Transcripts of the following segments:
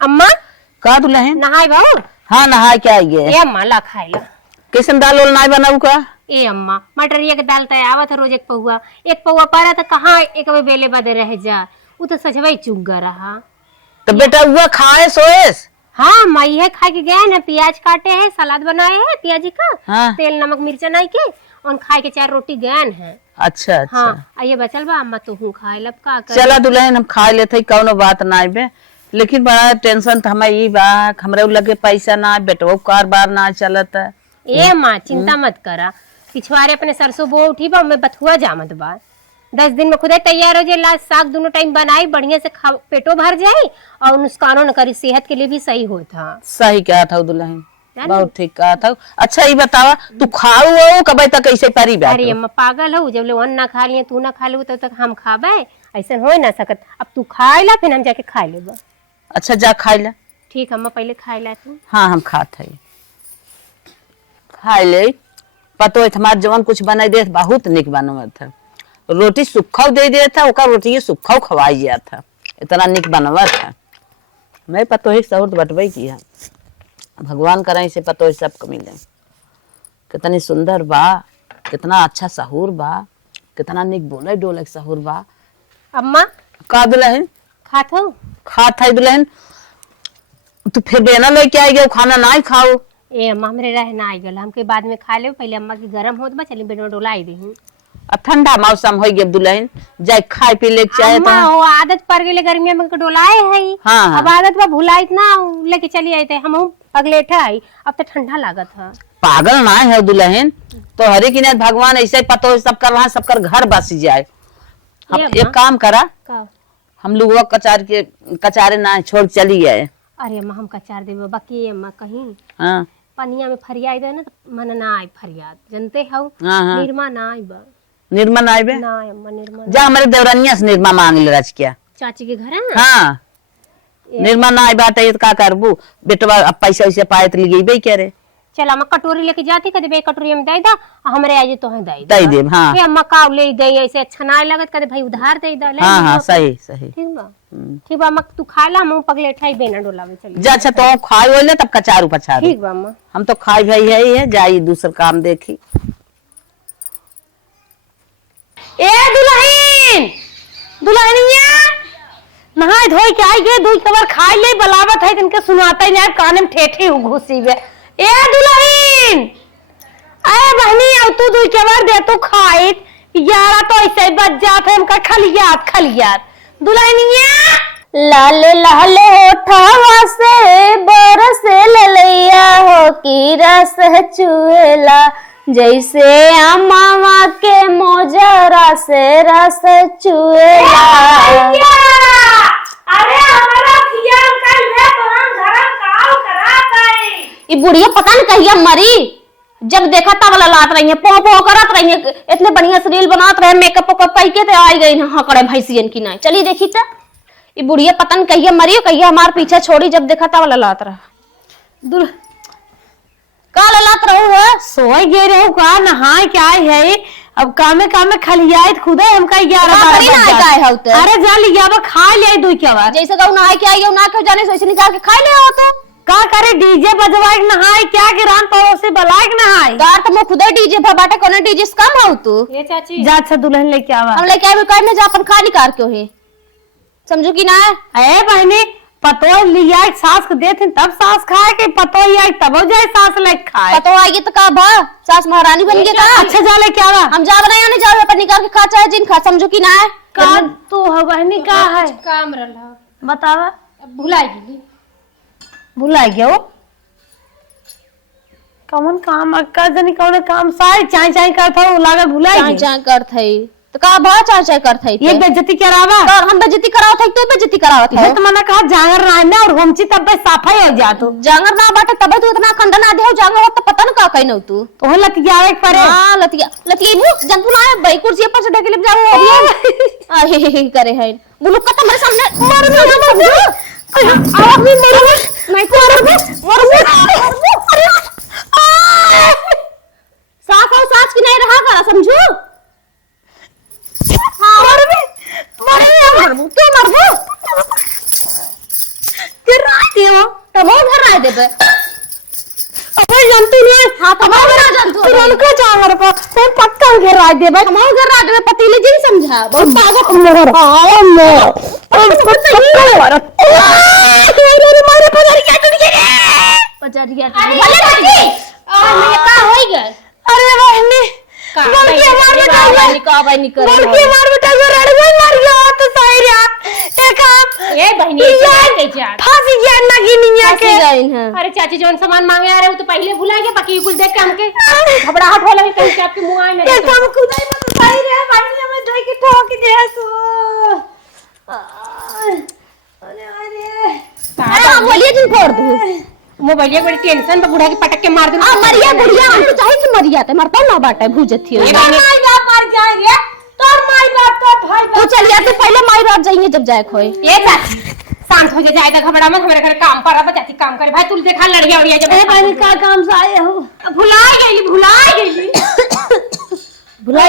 अम्मा का दुल्हन? नहाय बाबू। हाँ नहा के आइए। ए अम्मा ला खाइला। कैसन दाल वाल नहीं बनाऊ का? ए अम्मा मटरिया के दाल तय आवत रोज एक पौवा पारा तो कहाँ एक बेले बदे रह जा। वो तो सजवाई चुग गा रहा। तो बेटा हुआ खाए सोएस। हाँ माई है खा के गए ना, प्याज काटे हैं, सलाद बनाए हैं प्याजी का। हाँ। तेल नमक मिर्चा नहीं के और खाए के 4 रोटी गए हैं। अच्छा अच्छा। हाँ आइए बचल बा अम्मा तू हूँ खाए लब का कर। चला दुल्हन हम खा लेते कौनो बात ना बे, लेकिन बड़ा टेंशन था हमें ये बा हमरे लगे पैसा ना बेटो कारोबार ना चलता। ए माँ चिंता मत करा, पिछवारे अपने सरसों बो उठी बा मैं बथुआ जामत बा 10 दिन में खुदे तैयार हो जाए। लास्ट साग दोनों टाइम बनाई बढ़िया से खा पेटो भर जाए और नुकसानो न करी, सेहत के लिए भी सही होता। सही कहा था दुल्हन, बहुत ठीक कहा था। अच्छा ये बतावा तू खाऊ वो कब तक कैसे परी बात? अरे अम्मा पागल हो, जब लोग अन्न ना खा लिए तू ना खा ले तब तक हम खाबे ऐसा हो ना सकत। अब तू खाए ला फिर हम जाके खा लेब। अच्छा जा खाई ला। ठीक अम्मा पहले खाए ला तू। हाँ हम खात है खाई ले। पतो है हमार जवन कुछ बनाई दे बहुत निक बनवत था। रोटी सुखाव दे दिया था ओका रोटी सुखाव खवाई गया था, इतना निक बनवत था। मैं पतो है सहूर बटबई की है, भगवान करे से पतो है सबको मिले। कितनी सुंदर बा, कितना अच्छा सहूर बा, कितना निक बोले डोले सहूर बा। अम्मा का दुल्हन खात हो? खात है दुल्हन। तू फिर बेना लेके आई गए खाना ना खाओ। ए अम्मा हमरे रह ना आई गल, हमके बाद में खा ले। पहले अम्मा के गरम होत बा, चली बेड में डोलाई दही। अब ठंडा मौसम हो गया दुल्हन, जाए खाए पी ले चाहे अम्मा वो आदत पड़ गई गर्मी में डोलाए है। हाँ। अब आदत बा भुलाई इतना लेके चली आई थे हम अगले आई। अब तो ठंडा लागत है। पागल ना है दुल्हन तो हरे की भगवान ऐसे पतो सब कर रहा सबकर घर बस जाए। हम एक काम करा का? हम लोग कचारे ना छोड़ चली गए। अरे अम्मा हम कचार देबो बाकी अम्मा कहीं हाँ पनिया में फरियाद है ना तो मन ना आए फरियाद जानते हो। हाँ हाँ। निर्मा ना आई बा। निर्मा ना आए ना अम्मा निर्मा जा हमारे देवरानिया से निर्मा मांग ले राज किया। चाची के घर है। हाँ निर्मा ना आए बात है का करबू बेटवा अब पैसा वैसे पाए तो लिए क्या रे। चल अम्मा कटोरी लेके जाती कदे बे कटोरी में दे दा हमरे आज तो है दे दे। हाँ ये अम्मा का ले दे ऐसे अच्छा ना लगत कदे भाई उधार दे दा। हाँ हाँ सही सही ठीक बा ठीक बा अम्मा तू खा ला मुंह पगले ठाई बेना डोलावे चली जा। अच्छा तो खाए हो ले तब कचारू पछारू। ठीक बा अम्मा। हम तो खाई भाई है ही है जाई दूसर काम देखी। ए दुल्हन दुल्हनिया नहाए धोई के आई गे दूध कबर खाई ले बलावत है इनके सुनाता ही नहीं कान में ठेठी हो घुसी वे। ए दुल्हन अरे बहनी अब तू दूध कबर दे तू खाई 11 तो ऐसे ही बच जात है हमका खलियात दुल्हनिया। लाले लाले होठावा से बरस ललैया हो की रस चुएला जैसे अमावा के मोजरा से रस चुएला। अरे हमारा खियाल कल है तो हम घरम काव करा गए। ये बुढ़िया पता नहीं कहिया मरी, जब देखा तब ललात रही है पो पो करत रही है। इतने बढ़िया से रील बनात रहे मेकअप को कई के ते आई गई हां करे भैंसियन की ना। चली देखी त ये बुढ़िया पता नहीं कहिया मरी कहिया हमार पीछे छोड़ी, जब देखा तब ललात रहा। का ललात रहू है? सोई गे रहू का नहाए क्या है अब कामे खलियाए खुदे हमका 11-12 बजे। अरे जा लिया अब खा ले दू क्या बात जैसे कहू नहाए के आई ना के जाने सोच निकाल के खा ले हो तो का करे डीजे बजवाए नहाए क्या के रान पड़ोसी बलाए नहाए गार तो मैं खुदे डीजे बाटे कोने डीजे से कम हो तू। ये चाची जा अच्छा दुल्हन लेके आवा। हम लेके आवे करने जा अपन खा निकाल के है समझू की ना है। ए बहनी पतो लिया सास को देते तब सास खाए के पतो आई तब जाए सास ले खाए। पतो आएगी तो का भा सास महारानी बन गई का। अच्छा जा ले क्या हम जा बना या नहीं जा अपन निकाल के खा चाहे जिन खा समझू की ना है का तू है बहनी का है काम रहा बतावा। अब भुला गेली भुला गया वो कौन काम अक्का जनी कौन काम सारे चाय चाय करता हूं लागा भुला चाय चाय करत है तो का भा चाय चाय करत है ये बेइज्जती करावा और हम बेइज्जती करावत है तू बेइज्जती करावत है। तो मना कहा जांगर ना और होमची तब पे सफाई हो जा तू जांगर ना बाटे तब तू इतना खंडन आ दे हो जांगर हो तो पता न का कहनो तू तो लतियावे परे। हां लतिया वो जंतु ना भाई कुर्सी पर से ढके ले जाओ अभियान अरे करे है बुलु का मेरे सामने मार आवाज नहीं मेरे साफ और साच की नहीं रहा करा समझू। मरबू तू मरबू हो तब घर रह देबे अबे जानती नहीं हां तब घर आ जंतु तुरंत चावर पर तो पक्का घर रह देबे हम घर रह देबे पतीले जी समझा बहुत पागल मोर आओ मैं अरे मारे पदारी क्या टूट गया पचरिया भले चाची मैं का होई गए अरे बहनी बोल के मार बेटा का भाई निकल बोल के मार बेटा रड़वे मार गया तो सही रहा एक ए बहनी के जा फांसी गया नगिनिया के अरे चाची जोन सामान मांगे आ रहे हो तो पहले भुला गए बाकी कुल देख के हमके घबराहट हो लगे कहीं आपके मुंह आए मेरे ये सब खुदाई में तो सही रहा बहनी में दे के ठोक दे सो हां बोलिए तुम फोड़ दो मोबाइल बड़ी टेंशन में बुढ़ा के पटक के मार दे मरिया बुढ़िया हम तो चाहे से मरिया ते मरता ना बाटे भूजत थी माई बाप मर जाए रे तोर माई बाप तो भाई तो चलिए तो पहले माई बाप जाएंगे जब जाए खोए ये चाची शांत हो जाए तो घबरा मत हमारे घर काम पर अब चाची काम करे भाई तू देखा लड़ गया और ये जब ए बहनी का काम से आए हो भुला गई भुलाई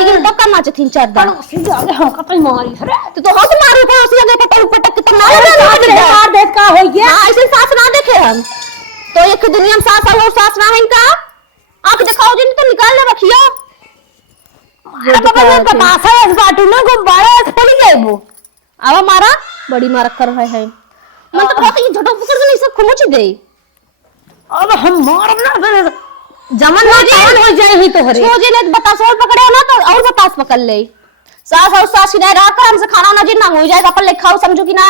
गई तो करना चाहिए 3-4 दिन सीधे आगे हम का तो मारी रे तो हम मारू थे उसी जगह पटक पटक के तो मार दे का हो गया हां ऐसे सास ना देखे हम तो एक दुनिया में सास और सास ना है इनका आंख दिखाओ जिन तो निकाल ले रखियो अरे बाबा मैं बतासा इस बाटू ना गुब्बारा फूल गए वो अब हमारा बड़ी मारक कर है मन तो बहुत ये झटक पकड़ के नहीं सब खुमुच दे अब हम मारब ना फिर जमन ना टाइम हो जाए ही तो हरे छोजे ने बतास और पकड़े ना तो और बतास पकड़ ले सास और सास की नहीं रहा कर हमसे खाना ना जिन ना हो जाएगा अपन ले खाओ समझो कि ना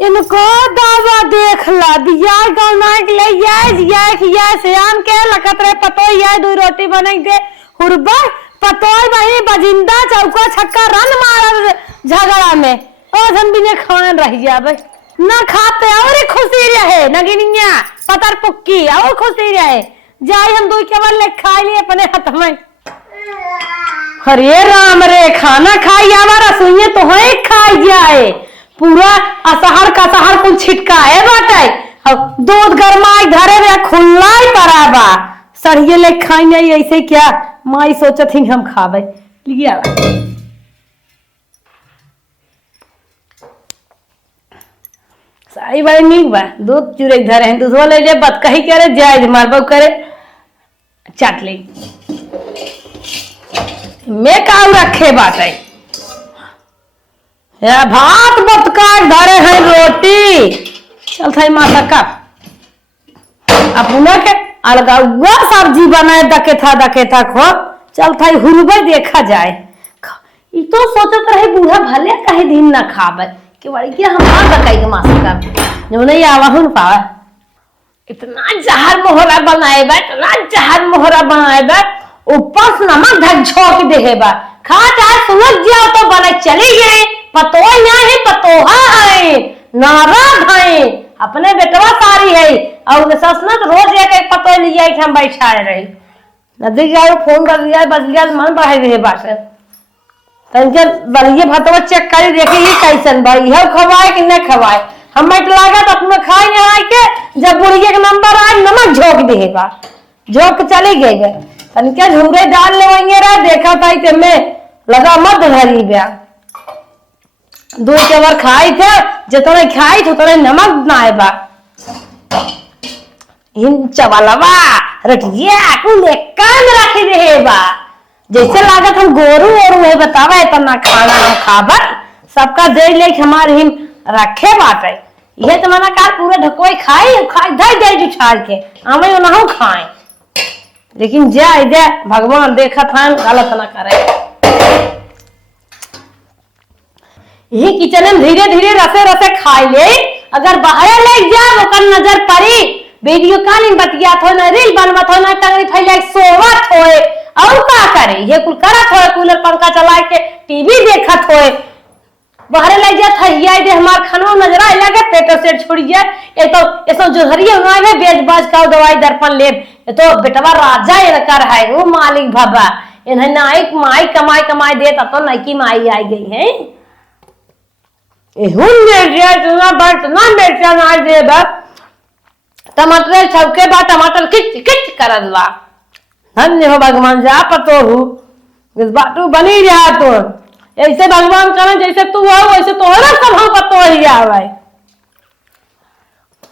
इनको दावा देख ला दिया गौना के ले या श्याम के लखत रे पतोय या दो रोटी बने दे हुरबा पतोय वही बजिंदा चौका छक्का रन मार झगड़ा में ओ हम बिने खान रह जाबे ना खाते और खुशी रहे नगिनिया पतर पुक्की और खुशी रहे जाई हम दो केवल ले खाई लिए अपने हाथ में हरे राम रे खाना खाई हमारा सुइए तो है खाई जाए पूरा असहर का सहर कुल छिटका है बाटे अब दूध गरमाई धरे में खुल्ला ही पराबा सरिये ले खाई नहीं ऐसे क्या माई सोचत ही हम खावे लिया सारी बड़ी नीक बा दूध चूरे धरे हैं दूध ले जे बत कही करे जाय मारबो करे चाट ले मैं काऊ रखे बाटे या भात बतकाट धरे हैं रोटी चल थाई माता का अपना के अलगुआ सब्जी बनाए दके था खो चल थाई हुरबे देखा जाए ई तो सोचत रहे बूढ़ा भले कहे दिन ना खावे कि बड़ी के हमार बकाई के मासा कर जो नहीं आवाहुन पावे इतना जहर मोहरा बनाए बा इतना जहर मोहरा बनाए बा ऊपर से नमक ढक झोंक दे बा खा चाहे सुलझ जाओ तो बना चली गए पतोह यहाँ है पतोहा है नाराज है अपने बेटवा सारी है और ससना तो रोज एक पतोह लिया कि हम बैठाए रहे नदी जाओ फोन कर दिया बस गया मन बढ़ाई रहे बात तनके बलिए भतवा चेक करी देखी ये कैसन भाई है खवाए कि नहीं खवाए हम बैठ लागत अपने खाए यहाँ के जब बुढ़िया के नंबर आए नमक झोंक देगा झोंक चले गए तनके झुमरे डाल लेंगे रहा देखा था ते में लगा मत धरी ब्या दो केवर खाई थे जितने खाई थे उतने नमक ना बा इन चवलवा रटिया कुल कान रख दे बा जैसे लागत हम गोरू और वही बतावा इतना खाना हम खाबा सबका दे ले हमारे हिम रखे बाटे ये तो मना कार पूरे ढकोई खाई खाई दे दे छाड़ के हमें ना खाए लेकिन जाए दे भगवान देखा था गलत ना करे यही किचन में धीरे धीरे रसे रसे खाई ले अगर बाहर ले जाए ओकर नजर पड़ी वीडियो कॉलिंग बतिया थो ना रील बनवत हो ना टंगरी फैला सोवत होए और का करे ये कुल करत होए कूलर पंखा चला के टीवी देखत होए बाहर ले जा थैया दे हमार खानो नजर आए लगे पेटो से छोड़िए ये तो ऐसा जो हरिया ना में बेच बाज का दवाई दर्पण ले ये तो बेटवा राजा ये कर है वो मालिक भबा इन्हें नाइक माई कमाई देता तो नई माई आई गई है हुन ना बट ना बेचा ना दे टमाटर छौके बा टमाटर किच किच करत बा धन्य हो भगवान जा पतो हूँ इस बाटू बनी रहा तो ऐसे भगवान करे जैसे तू हो वैसे तोहरा सब हम पतो ही आवे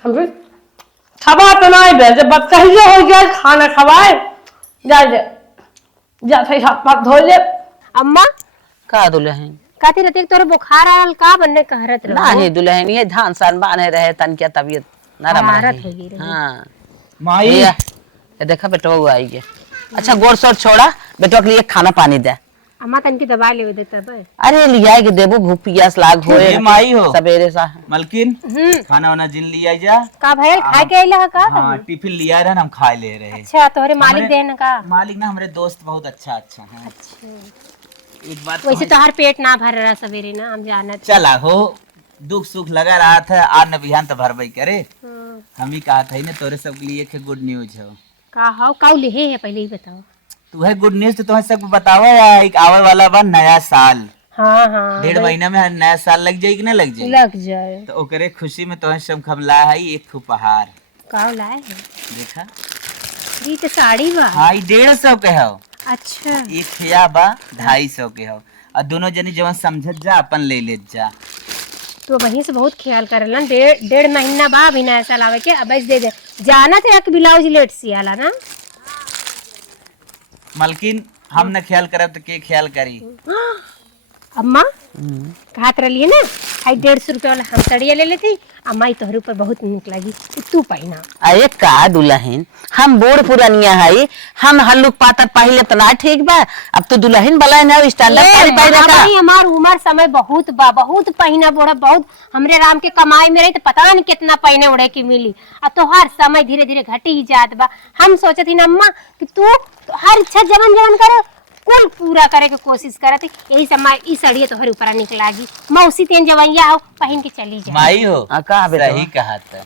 समझे खबा तो नहीं बे जब बात कहिए हो गया खाना खवाए जा जा जा सही हाथ पाथ धो ले। अम्मा का दुल्हन कहती रहती तोरे बुखार आल का बनने कहरत रहो नहीं दुल्हन ये धान सान बांधे रहे तन क्या तबीयत नरम हरारत रहे हैगी रही। हाँ माई ये देखा बेटवा वो आई गया। अच्छा गोड़ सोड़ छोड़ा बेटवा के लिए खाना पानी दे। अम्मा तनकी दवा ले दे तब अरे लिया के देबो भूख पियास लाग होए ये माई हो सवेरे सा मलकिन खाना वाना जिन लिया जा। का भैया खाए के आइला का हाँ टिफिन लिया रहे हम खा ले रहे। अच्छा तोहरे मालिक देन का मालिक ना हमारे दोस्त बहुत अच्छा अच्छा है। एक बात वैसे तोहार पेट ना भर रहा सवेरे ना हम जानत चला हो दुख सुख लगा रहा था आज न बिहान तो भरबई करे। हम ही कहा था ना तोरे सब के लिए एक गुड न्यूज हो। का हाउ काउ लेहे है पहले ही बताओ। तू है गुड न्यूज तो तुम्हें सब बतावा या एक आवे वाला बा नया साल। हाँ हाँ 1.5 महीना में नया साल लग जाए कि ना लग जाए। लग जाए तो ओकरे खुशी में तुम्हें सब खबला है एक उपहार काउ लाए है देखा। ये तो साड़ी बा। हाँ 150 के हो। अच्छा एक खिया बा 250 के हो और दोनों जनी जवन समझत जा अपन ले लेत जा। तो वहीं से बहुत ख्याल करलन 1.5 महीना बा भी ना ऐसा लावे के अब दे दे जाना थे एक ब्लाउज लेट सियाला ना। मलकिन हम न ख्याल करब तो के ख्याल करी। अम्मा कहत रही ना हाई 150 रुपया वाला हम साड़िया ले लेती अम्मा ई तोहरे ऊपर बहुत निक लगी तू पहना। अरे का दुल्हन हम बूढ़ पुरानिया है हम हल्लुक पातर पहले तो ना ठीक बा। अब तो दुल्हन वाला ना स्टैंडर्ड साड़ी पहने का। हमार उम्र समय बहुत बा बहुत पहना बोड़ा बहुत हमरे राम के कमाई में रही तो पता नहीं कितना पहने उड़े की मिली और तोहार समय धीरे धीरे घटी ही जात बा। हम सोचत ही ना अम्मा कि तू हर इच्छा जवन जवन करे कुल पूरा करे के कोशिश करत यही समय ई साड़ी तोहरे ऊपर निकलागी मौसी तेन जवैया हो पहन के चली जा। माई हो का सही कहा था।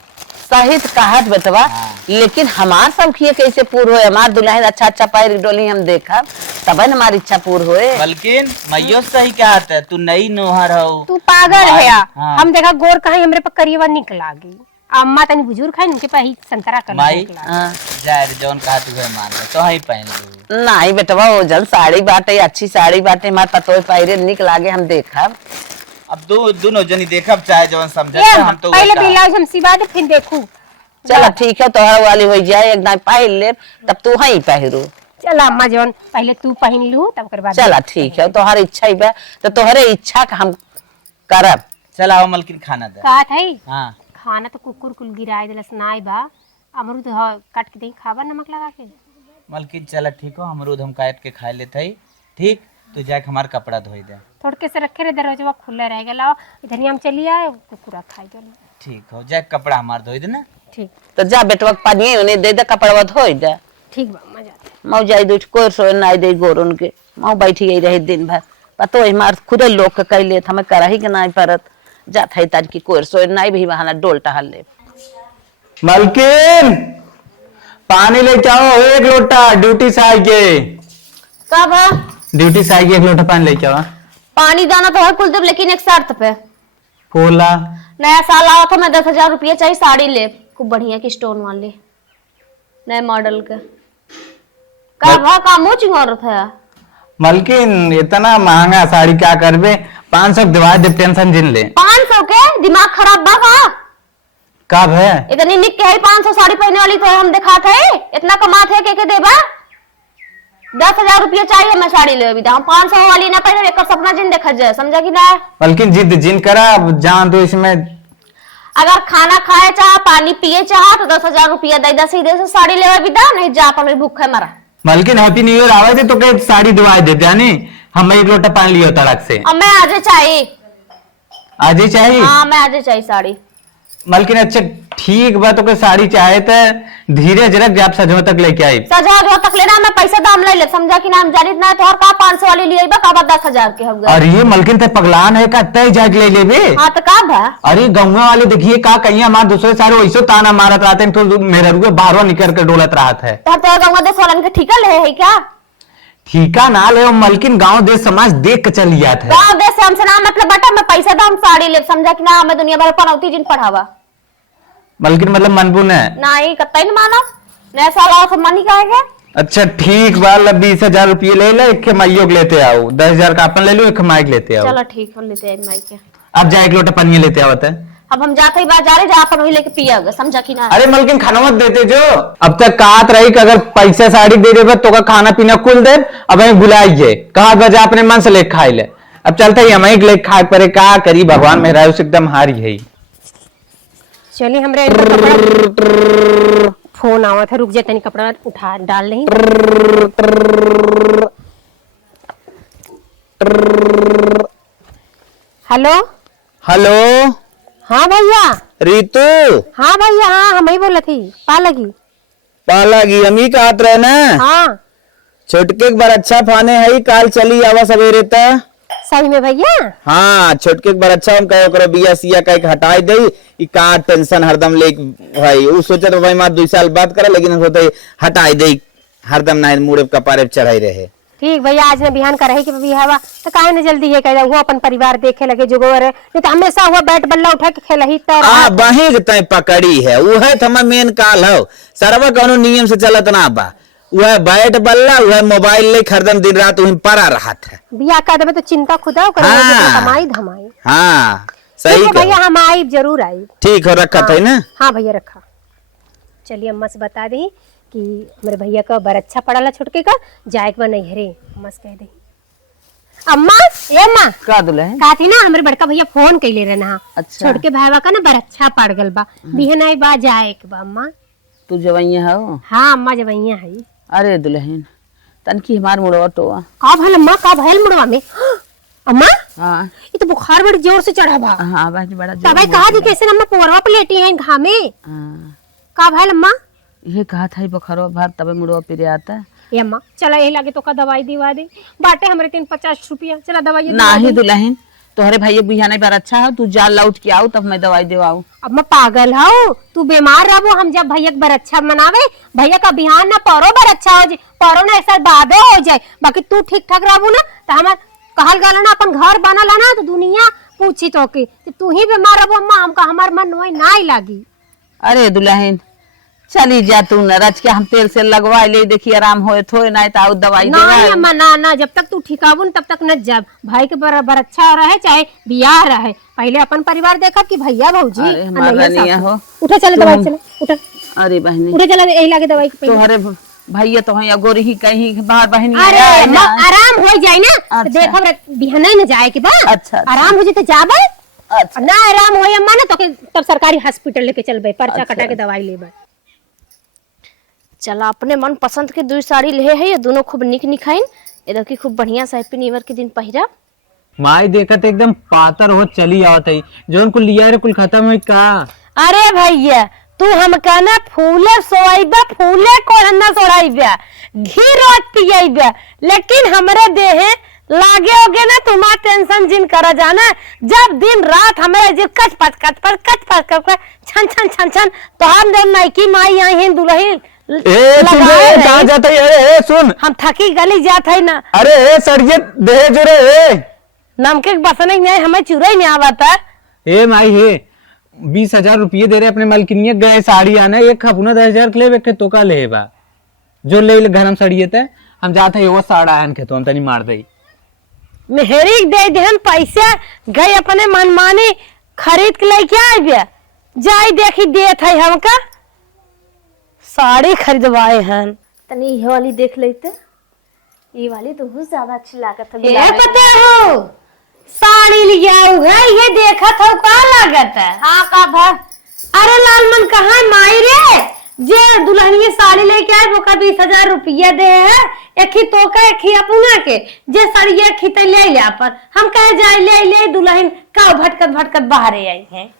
सही तो कहत बेटवा लेकिन हमार सब खिए कैसे पूर होए। हमार दुल्हन अच्छा अच्छा पैर डोली हम देखा तब न हमारी इच्छा पूर होए। बल्कि मैयो सही कहा था तू नई नोहर हो। तू पागल है हाँ। हम देखा गोर कहीं हमरे पर करिएवा निकलागी अम्मा तनी बुजुर्ग है उनके पे ही संतरा कर माई जाए जौन कहा तू है मान ले तो ही पहन लू। नहीं बेटवा वो जल साड़ी बाटे अच्छी साड़ी बाटे हमार पतोय पैरे निक लागे हम देखा। अब दोनों जनी देखब चाहे जवन समझे हम तो पहले ब्लाउज हम सिवा दे फिर देखू। चलो ठीक है तोहर वाली हो जाए एकदम पहन ले तब तू ही पहरो। चल अम्मा जवन पहले तू पहन लू तब कर बाद चला ठीक है तोहर इच्छा ही बा तो तोहरे इच्छा का हम करब। चला आओ मलकिन खाना दे। कहा था हाँ खाना तो कुकुर कुल गिराए दिलस नाई बा अमरूद काट के दही खाबा नमक लगा के। मलकिन चला ठीक हो अमरूद हम काट के खा लेते ही ठीक तू जाके हमार कपड़ा धोई दे। थोड़के से रखे रे दरवाजा खुला रह गया इधर ही हम चली आए कुकुरा खाई दो। ठीक हो जाके कपड़ा हमार धोई दे ना। ठीक तो जा बेटवा पानी उन्हें दे दे कपड़वा धोई दे। ठीक बा अम्मा जाते मऊ जाई दूठ कोर सो नाई दे गोर उनके मऊ बैठी गई रही दिन भर पतो मार खुदे लोग के कैले हमें करही के नाई परत जात है तार की कोर सो नाई भी बहाना डोल टहल ले। मलकिन पानी लेके आओ 1 लोटा ड्यूटी से आई के। कब है ड्यूटी से आई के 1 लोटा पानी लेके आओ। पानी दाना तो है कुलदीप लेकिन एक शर्त पे। बोला नया साल आवा था मैं 10,000 रुपया चाहिए साड़ी ले खूब बढ़िया की स्टोन वाली नए मॉडल के। कब है का मुँह चिंगार था मलकिन इतना महंगा साड़ी क्या करबे 500 दिवा दे टेंशन जिन ले। 500 के दिमाग खराब बा का कब है इतनी निक के है 500 साड़ी पहने वाली तो हम दिखा थे इतना कमा थे के देबा 10,000 रुपया चाहिए मैं साड़ी ले अभी हम 500 वाली ना पहने एक सपना जिन देखा जाए समझा कि ना। मलकिन जिद जिन करा अब जान दो इसमें। अगर खाना खाए चाह पानी पिए चाह तो 10,000 रुपया दे दे सीधे से साड़ी ले अभी दा नहीं जा अपन भूखे मरा। मलकिन हैप्पी न्यू ईयर आवे थे तो के साड़ी दिवा देते यानी हम 1 लोटा पानी लियो तड़क से। अब मैं आजे चाहिए आज ही चाहिए। हाँ मैं आजे चाहिए साड़ी। मलकिन अच्छा ठीक बा तो के साड़ी चाहे तो धीरे जरा जब सजवा तक लेके आई। सजा जो तक लेना मैं पैसा दाम ले ले समझा कि नाम जानित ना तो और का 500 वाली लिए बा का 10,000 के हो गए। अरे ये मलकिन थे पगलान है का तय जाग ले लेबे। हाँ तो का बा अरे गाँव वाले देखिए का कहीं हमारे दूसरे सारे वैसे ताना मारत रहते हैं तो मेरे रुए बाहर निकल कर डोलत रहा है। तो गाँव देश वालन के ठीका ले है क्या ठीका ना ले मलकिन गांव देश समाज देख के चल जात है। गाँव देश से हमसे ना मतलब बटा मैं पैसा दाम साड़ी ले समझा कि ना हमें दुनिया भर पनौती जिन पढ़ावा मलकिन मतलब मनबून है ना ही कत्ता ही मानो नया साल आओ तो मन ही कहेगा। अच्छा ठीक बाल 20,000 रुपये ले ले एक माइयो के लेते आओ 10,000 का अपन ले लो एक माइक लेते आओ। चलो ठीक है लेते हैं माई के। अब जा 1 लोटा पनिया लेते आओ। अब हम जाते ही बाजार जा अपन वही लेके पिया समझा कि ना। अरे मलकिन खाना मत देते जो अब तक कहात रही कि अगर पैसा साड़ी दे देबे तो का खाना पीना कुल दे। अब हमें बुलाइए कहा बजा अपने मन से लेके खाई ले। अब चलते ही हमें लेके खाए परे का करी भगवान मेरा एकदम हारी है। चलिए हमरे कपड़ा फोन आवा था, रुक जा तनी कपड़ा उठा डाल नहीं। हेलो हेलो हाँ भैया। रितु हाँ भैया हाँ हम ही बोला थी पालगी। पालागी अमी का हाथ रहे ना हाँ छोटके एक बार अच्छा फाने है काल चली आवा सवेरे तक। सही में भैया। हाँ छोटके एक बार अच्छा हम कहो करो बिया सिया कह हटाई दे का टेंशन हरदम ले भाई वो सोचे तो भाई माँ 2 साल बात करे लेकिन सोते हटाई दे हरदम ना मुड़े कपारे चढ़ाई रहे। ठीक भैया आज ने बिहान कर रही कि बिहावा तो काहे न जल्दी है कह वो अपन परिवार देखे लगे जुगोर है नहीं तो हमेशा हुआ बैट बल्ला उठा के खेलही तो बही तय पकड़ी है वह थमा मेन काल हो सरवा कौनो नियम से चलत ना बा वह बैट बल्ला वह मोबाइल ले हरदम दिन रात वहीं पड़ा रहा था। बिया कर देवे तो चिंता खुदा करे हाँ। कमाई धमाई। हाँ सही ठीक है भैया हम आई जरूर आई। ठीक हो रखा था ना। हाँ भैया रखा। चलिए अम्मा से बता दी कि मेरे भैया का बर अच्छा पड़ा छुटके का जाए के नहीं हरे अम्मा से कह दी। अम्मा ये माँ का दुल्हन कहा थी ना हमारे बड़का भैया फोन कैले रहना अच्छा। छोटके भाईवा का ना बर अच्छा पड़ गल बा बिहन आई बा जाए के बा अम्मा। तू जवैया हो। हाँ अम्मा जब भैया है। अरे दुल्हन तनकी हमार मुड़वा टोआ का भल अम्मा का भल मुड़वा में अम्मा हाँ ये तो बुखार बड़ी जोर से चढ़ा बा। हाँ बड़ा जोर तब कहा थी कैसे अम्मा पोरवा पे लेटी है घामे हाँ। का भल अम्मा। ये कहा था बुखारो भार तबे मुड़वा पिरे आता ये अम्मा चला यही लगे तो का दवाई दिवा दे बाटे हमारे 350 रुपया चला दवाई नाही दुल्हन तोहरे भैया बुझा नहीं बार अच्छा है तू जा लौट के आओ तब मैं दवाई देवाऊ। अब मैं पागल हूँ तू बीमार रहो हम जब भैया बर अच्छा मनावे भैया का बिहान ना पौरो बर अच्छा हो जाए पौरो ना ऐसा बादे हो जाए बाकी तू ठीक ठाक रहू ना तो हमार कहल गल ना अपन घर बनल ना तो दुनिया पूछी तो के तू ही बीमार रहो अम्मा हमका हमार मन वही ना ही लागी। अरे दुल्हन चली जा तू न रच के हम तेल से लगवा ले देखी आराम होए थोए ना तो दवाई ना अम्मा ना जब तक तू ठिकाबू तब तक न जब भाई के बर अच्छा रहे चाहे बियाह रहे पहले अपन परिवार देखा कि भैया भौजी हो उठा चले दवाई चले उठा। अरे बहनी उठा चले यही लागे दवाई के तोहरे भैया तो है गोरी ही कहीं बाहर बहनी अरे आराम हो जाए ना तो देखो बिहान न जाए के बाद अच्छा। आराम हो जाए तो जाबे ना आराम हो अम्मा ना तो तब सरकारी हॉस्पिटल लेके चलबे पर्चा कटा के दवाई लेबे। चला अपने मन पसंद के 2 साड़ी ले है ये दोनों खूब निक निखाइन ये देखी खूब बढ़िया से हैप्पी न्यू ईयर के दिन पहिरा। माई देखत एकदम पातर हो चली आवत है जोन कुल लिया रे कुल खत्म है का। अरे भैया तू हमका ना फूले सोइबा फूले को ना सोड़ाइबा घी रोज पियाइबा लेकिन हमरे देहे लागे होगे ना तुम्हारा टेंशन जिन करा जाना जब दिन रात हमें जी कच पच छन छन छन छन तो हम दे नाइकी माई आई हैं दुल्ही कहाँ जाता है सुन हम थकी गली जात है ना। अरे सड़िए दे जो रे नमके बसने नहीं हमें चुराई नहीं आवता ए माई हे 20,000 रुपये दे रहे अपने मालकिनिया गए साड़ी आना एक खपुना 10,000 के ले तो का ले बा जो ले घर हम सड़िए थे हम जाते है वो साड़ा आन के तो हम तनी मार दई मेहरी दे देहन पैसा गए अपने मनमानी खरीद के लेके आए बिया जाई देखी देत है हमका साड़ी खरीदवाए हैं तनी ये वाली देख लेते ये वाली तो बहुत ज्यादा अच्छी लागत है। ये पता हो साड़ी लिया है ये देखा था का लागत है। हाँ का भा अरे लालमन कहाँ माई रे जे दुल्हनिया साड़ी लेके आए वो का 20,000 रुपया दे है एक ही तो का एक ही अपना के जे साड़ी एक ही तो ले लिया पर हम कहे जाए ले दुल्हन का भटकत बाहर आई है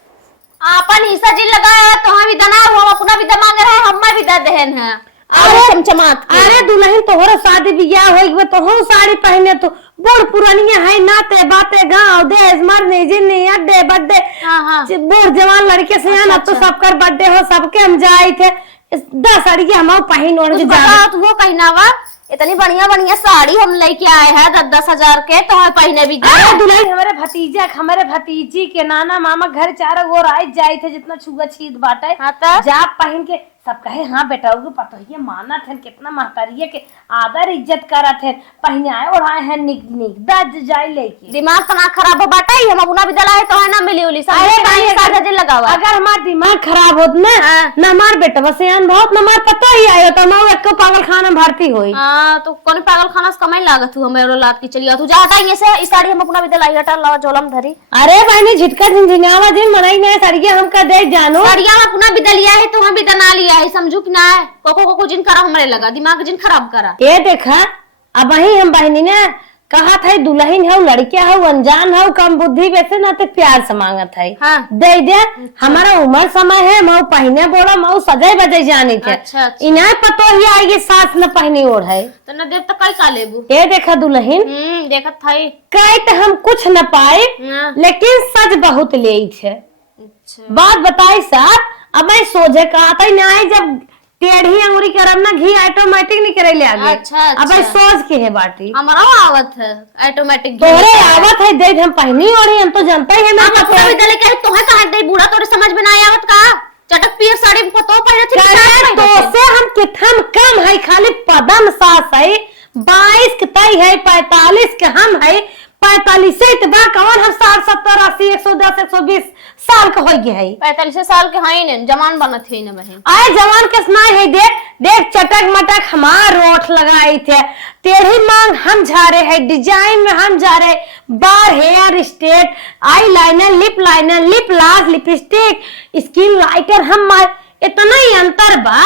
आपन ईसा जी लगाया है तो हम भी दना हम अपना भी दमांग रहे हम भी दा देहन है अरे चमचमात अरे दुल्हन तोहरा शादी बियाह होई तो हम साड़ी पहने तो बूढ़ पुरानिया है नाते बाते गांव देश मरने जिन्नी अड्डे बड्डे बूढ़ जवान लड़के से आना तो सबकर बर्थडे हो सबके हम जाए थे 10 साड़ी हम पहन और तो वो कहना वा इतनी बढ़िया साड़ी हम लेके आए हैं 10-10 हजार के तो हम पहने भी अरे दुल्हन हमारे भतीजी के नाना मामा घर 4 गो रात जाए थे जितना छुआ छीत बाटे हाँ तो जा पहन के सब कहे हाँ बेटा वो पता है माना थे कितना महतारिये के आदर इज्जत करत है पहने आए ओढ़ाए हैं निक निक दज जाए लेके दिमाग तना खराब हो बाटा ही हम अपना विद्यालय तो है ना मिली उली सब अरे भाई, सादा दिन लगावा अगर हमार दिमाग खराब होत ना न हमार बेटा बस यान बहुत न हमार पता ही आयो तो हम एक पागल खाना में भर्ती होई। हां तो कौन पागल खाना से कमाई लागत हूं हमें औलाद की चलिया तू जा हटाइए से इस साड़ी हम अपना विद्यालय हटा लावा झोलम धरी। अरे बहनी झिटका झिंझिनावा दिन मनाई ना सरिया हमका दे जानो साड़िया में अपना विद्यालय है तो हम विदा ना लिया है समझू कि ना है कोको जिन करा हमारे लगा दिमाग जिन खराब करा ये देखा अब वही हम बहनी ने कहा था दुल्हन है लड़किया है अनजान है कम बुद्धि वैसे ना तो प्यार से मांगत है हाँ। दे दे हमारा उम्र समय है मऊ पहने बोला मऊ सजाई बजाई जाने के अच्छा, अच्छा। इन्हें पतो ही आएगी सास न पहनी ओढ़ है तो न देव तो कई का लेबू ये देखा दुल्हन देखत थाई कई तो हम कुछ न पाए हाँ। लेकिन सज बहुत ले थे अच्छा बात बताई साहब अब मैं सोचे कहा था ना जब टेढ़ी अंगुरी करम ना घी ऑटोमेटिक नहीं करे ले आगे अच्छा, अच्छा। अब सोच के है बाटी हमारा आवत है ऑटोमेटिक तोरे आवत है देख हम पहनी और हम तो जानते ही ना अपना विद्यालय के तो है कहां दे बूढ़ा तोरे समझ में ना आवत का चटक पियर साड़ी में पतो पहने थे तो से हम किथम कम है खाली पदम सास है 22 के तय है 45 के हम है 45 से इतबा कौन हम 60 70 80 110 120 साल का हो गया है 45 साल के हाई ने जवान बनत है न बहन आए जवान के सुनाए है देख देख चटक मटक हमार रोट लगाई थे टेढ़ी मांग हम जा रहे हैं डिजाइन में हम जा रहे बार hair straight eyeliner lip gloss lipstick skin lighter हम इतना ही अंतर बा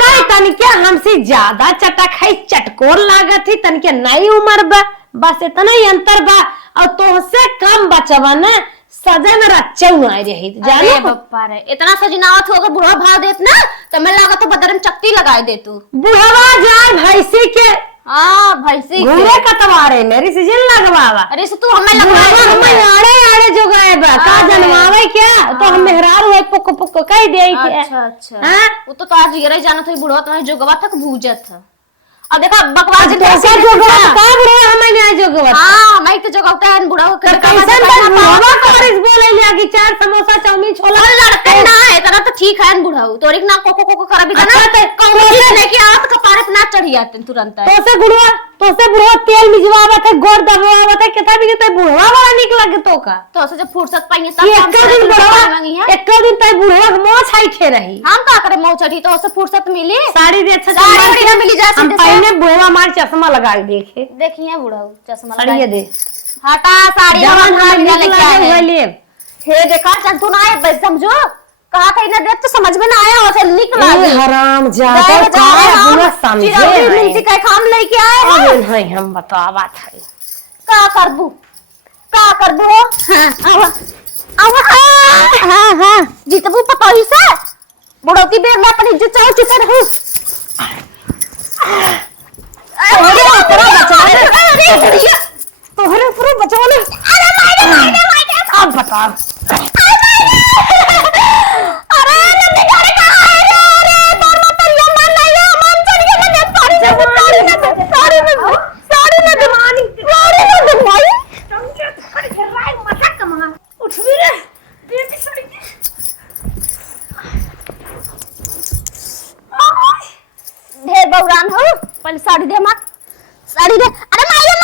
कई तनिके हमसे ज्यादा चटक है चटकोर लागत है तनिके नई उम्र बा बस इतना ही अंतर बा और तोहसे कम बचवा ना सजा में रच्चा आई रही अरे बप्पा रे इतना सजनावत होगा बुढ़ा भाव देत ना तो मैं लागत तो बदर में चक्की लगाए दे तू बुढ़वा जाए भैंसी के हां भैंसी घूरे कतवारे मेरी सीजन लगवावा अरे से तू हमें लगवा हमें आड़े आड़े जो गए बा का जनवावे क्या तो हम मेहरारू है पुक पुक कह दे के अच्छा अच्छा हां वो तो आज ये जानत है बुढ़वा तुम्हारे जोगवा तक भूजत है अब देखा बकवास तो कैसे जोगवा का बुढ़वा हमें नहीं जोगवा हां मैं तो जोगवता है बुढ़वा तो कैसे बुढ़वा कोरिस बोले लिया कि 4 समोसा चाउमीन छोला लड़का ना है तेरा तो ठीक है बुढ़ाऊ तोरी ना कोको करबी ना लेके आवत कपारे पे ना चढ़ी आते तुरंत तो से बुढ़वा तेल मिजवावत है गोड़ दबावत है कितना भी तो बुढ़वा बड़ा निक लगे तो का तो से जब फुर्सत पाएंगे एक दिन बुढ़वा एक दिन तय बुढ़वा मोछ आई खे रही हम का करे मोह चढ़ी तो से फुर्सत मिली साड़ी दे अच्छा साड़ी ना मिली जा हम पहले बुढ़वा मार चश्मा लगा के देखे देखिए बुढ़ाऊ चश्मा साड़ी ये दे हटा साड़ी जवान हम हम लेके आए हुए लिए हे देखा चल तू ना आए समझो कहा था इन्हें देख तो समझ में ना आया उसे निकला ए हराम ज्यादा का बुरा समझे मिलती का काम लेके आए हैं अरे नहीं हम बतावा था का करबू हां हां जीतबू पता ही से बुढ़ौती बेर में अपनी इज्जत चाहो चुके रहूं तोहरे पूरा बचाने अरे मायने अब बता अरे नन्ही गाड़ी कहां है रे अरे दोनों परिया मन नहीं है मन चढ़ गया मैं साड़ी में दिमानी उठ भी रे बेटी साड़ी ढेर बौरान हो पहले साड़ी दे मत साड़ी दे अरे मायरे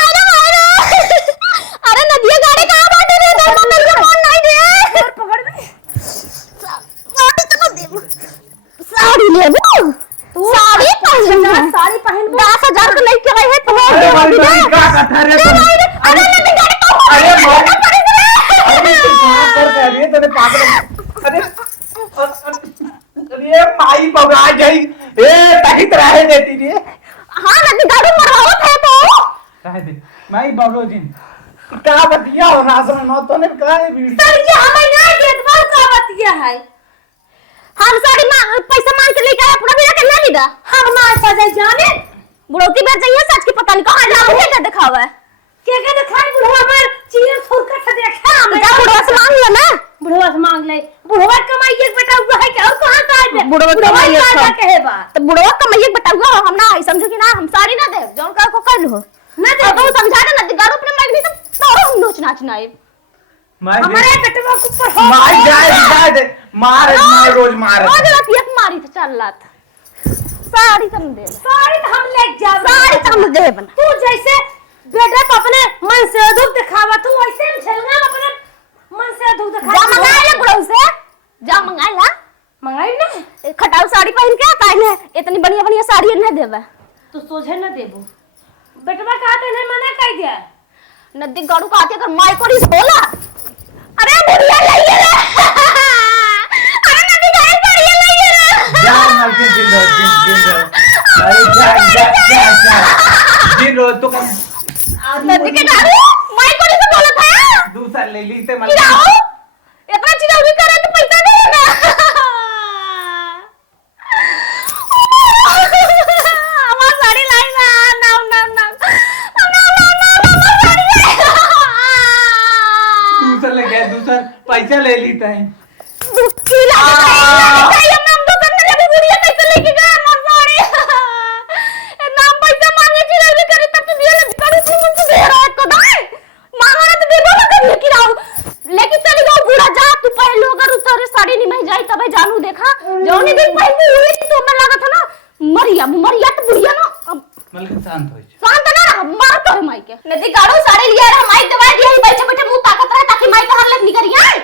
अरे नदिया गाड़ी कहां बाटे रे दोनों परिया मन नहीं दे पकड़ में साड़ी तो दे साड़ी ले साड़ी पहन वो 10,000 का लेके आई है तुम्हारे अरे नदी गाड़ी माई बबरा गई ए ताकि तरह देती रे हां नदी गाड़ी मरवावत है तो रह दे माई बबरो दिन का बतिया हो रासन न तो ने का है वीडियो साड़ी हमें ना देत बाल का बतिया है हम साड़ी पैसा मांग के लेके आए पूरा बिना के ले लीदा हम ना सजाई जाने बुढ़ौती बेच जाइए सच की पता नहीं कहां जाओ क्या दिखावा है के दिखाई बुढ़वा मार चीर फुर का देखा जा बुढ़वा से मांग ले ना बुढ़वा से मांग ले बुढ़वा कमाई एक बेटा हुआ है क्या और कहां का है बुढ़वा कमाई का कहे बा तो बुढ़वा कमाई बता हुआ हम ना समझो कि ना हम साड़ी ना दे जौन का को कर लो ना दे तो समझा दे ना गाड़ो अपने मांग नहीं तो हम नोच नाचना है हमारे बेटवा को ऊपर मार जाए मार रोज मार रोज रात एक मारी तो चल लात साड़ी तुम दे साड़ी तो हम ले जा साड़ी तुम दे बना तू जैसे बेटे को अपने मन से दुख दिखावा तू वैसे हम झलना अपने मन से दुख दिखा जा मंगा ले बुढ़ऊ से जा मंगा ला मंगाई ना खटाऊ साड़ी पहन के काहे इतनी बढ़िया बढ़िया साड़ी नहीं देबे तू सोझे न देबो बेटवा कहते नहीं मना कर दिया नदी गाड़ू का आके अगर माई को रिस होला अरे बुढ़िया लइए रे अरे नदी गाड़ी बढ़िया लइए रे जा मालकिन दिन रो अरे जा दिन रो तो नदी के गाड़ू माई को रिस बोला था दूसरा ले ली ते गिराओ इतना चिरौरी करे तो पैसा दे ना हमार साड़ी लाई ना ना दूसरा ले गया दूसरा पैसा ले ली ते दुखी लगे हम तो करने लगे बुढ़िया पैसा लेके गए हमार साड़ी इतना पैसा मांगे चिरौरी करे तब तो दिया ले करे तू मुझसे दे रहा है कदाई मांगा ना तो दे दो ना कभी गिराओ लेकिन चली जाओ बूढ़ा जा तू पहले अगर उतारे साड़ी नहीं मह जाई तब जानू देखा जौनी दिन पहनती हुई तो मैं लगा था ना मरिया तो बुढ़िया ना मालकिन शांत हो शांत ना मार तो है माई के नदी गाड़ो साड़ी लिया रे माई दवाई दिया बैठे बैठे मुंह ताकत रहे ताकि माई का हर लग निकल आए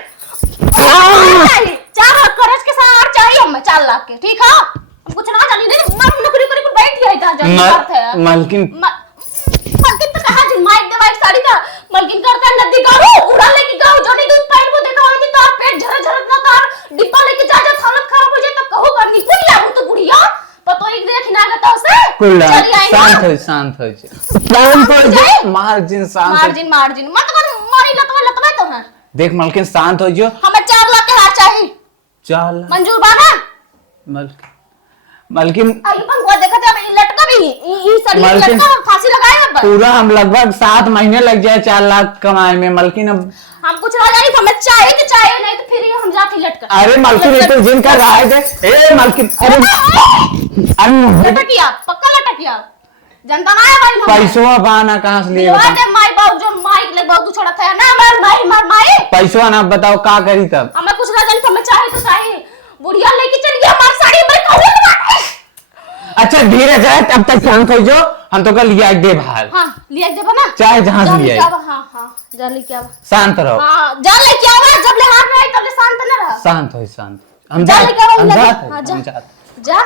चार करज के साथ चाहिए हमें 4 लाख के ठीक है हम कुछ ना जानी नहीं मर नौकरी करी को बैठ गया था जान बात है मालकिन मलकिन तो कहा जी माई दवाई साड़ी का मलकिन करता नदी गाड़ो उड़ा लेके गाओ जोनी दूध पैर को देखा होगी तो पेट झर ना तार डिब्बा लेके जा हालत खराब हो जाए तो कहो कर निकल लागू तो बुढ़िया पतो एक देख ना गता उसे कुल्ला चली आई ना शांत हो मार्जिन मत कर मारी लतवा तो है देख मालकिन शांत हो जो हमें 4 लाख के हाथ चाहिए चल मंजूर बाना मालकिन आई पर को देखा था मैं लटका भी ई सड़ी मालकिन- लटका फांसी लगाए अब पूरा हम लगभग 7 महीने लग जाए 4 लाख कमाए में मालकिन अब हम कुछ ना जानी हमें चाहिए नहीं तो फिर हम जाते लटका अरे मालकिन ये तो जिनका रहा है ए मालकिन अरे लटकिया पक्का लटकिया जनता ना है भाई पैसवा बाना कहाँ से लिए दिलवा बताओ दे माई बाबू जो माइक ले बहुत छोड़ा था ना मार माई पैसवा ना बताओ का करी तब हमें कुछ ना जानी हमें चाहिए बुढ़िया लेके चल गया हमारी साड़ी में कहूं अच्छा धीरे जाए तब तक शांत हो जो हम तो कल लिया दे भाल हां ले देबो ना चाहे जहां से लिया हां जा लेके आवा शांत रहो हां जा लेके आवा जब ले हाथ में आई तब ले शांत न रह शांत हो शांत हम जा लेके आवा हम हां जाते जा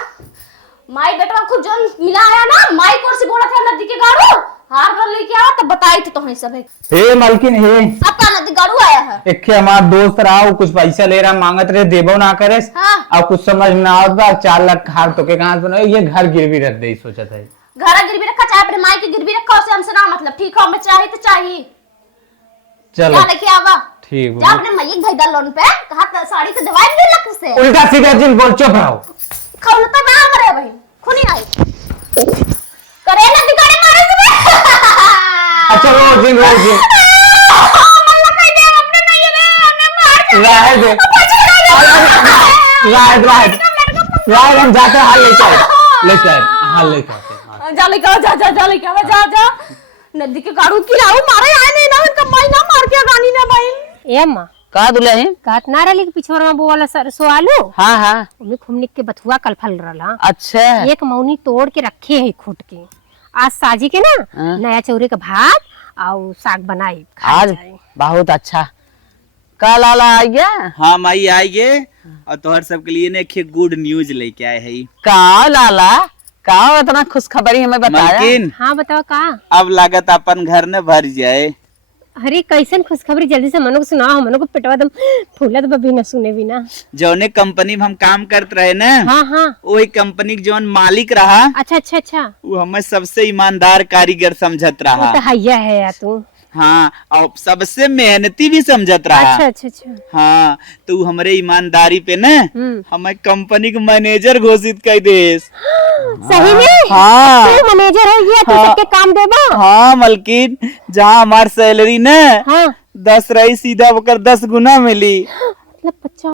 माई बेटवा खुद जो मिला आया ना माई कोर से बोला था नदी के गाड़ू हार भर लेके आवा तब बताई तो तुम्हें सब है हे मालकिन हे अब का नदी गाड़ू आया है एक हमारा दोस्त रहा वो कुछ पैसा ले रहा मांगत रहे देबो ना करे हाँ। और कुछ समझ ना आता 4 लाख हार तो के कहां से बनाए ये घर गिरवी रख दे सोचा था घर गिरवी रखा चाहे अपने माई की गिरवी रखा उसे हमसे ना मतलब ठीक है हमें चाहिए तो चाहिए चलो जा लेके आवा ठीक जा अपने मलिक भाई दा लोन पे कहा साड़ी से दवाई नहीं लग से उल्टा सीधा जिन बोल चुप रहो खौलता ना मरे भाई खुनी आई करे ना दिखाड़े मारे से अच्छा रोज दिन मन लगा दे अपने नहीं रे हमने मार राह दे राह हम जाते हाल लेके आए हाल लेके आते जा लेके आवा जा लेके आवा जा नदी के गाड़ू की लाऊ मारे आए नहीं ना कमाई ना मार के गानी ना भाई ए अम्मा का दुल्हन कहत ना रही पिछोर में वो वाला सरसों आलू हाँ हाँ उनमें खुमनी के बथुआ कल फल रहा अच्छा एक मौनी तोड़ के रखे है खूट के आज साजी के ना हाँ। नया चौरे का भात और साग बनाई आज बहुत अच्छा का लाला आ गया हाँ माई आइए और तोहर सबके लिए ने एक गुड न्यूज लेके आए है का लाला का इतना खुशखबरी हमें बताया मलकिन हाँ बताओ का अब लागत अपन घर न भर जाए अरे कैसन खुशखबरी जल्दी से मनो को सुनाओ मनो को पेटवा दम फूलत बबी न सुने बिना जौने कंपनी में हम काम करते रहे ना हाँ हाँ वही कंपनी के जौन मालिक रहा अच्छा वो हमें सबसे ईमानदार कारीगर समझत रहा वो तो हैया है या तू हाँ और सबसे मेहनती भी समझत रहा अच्छा हाँ तो हमरे ईमानदारी पे न हम्म। हमें कंपनी के मैनेजर घोषित कर देस सही में हाँ तू मैनेजर है ये तू हाँ। सबके काम देबा हाँ मलकिन जहाँ हमार सैलरी न हाँ 10 रही सीधा होकर 10 गुना मिली मतलब 50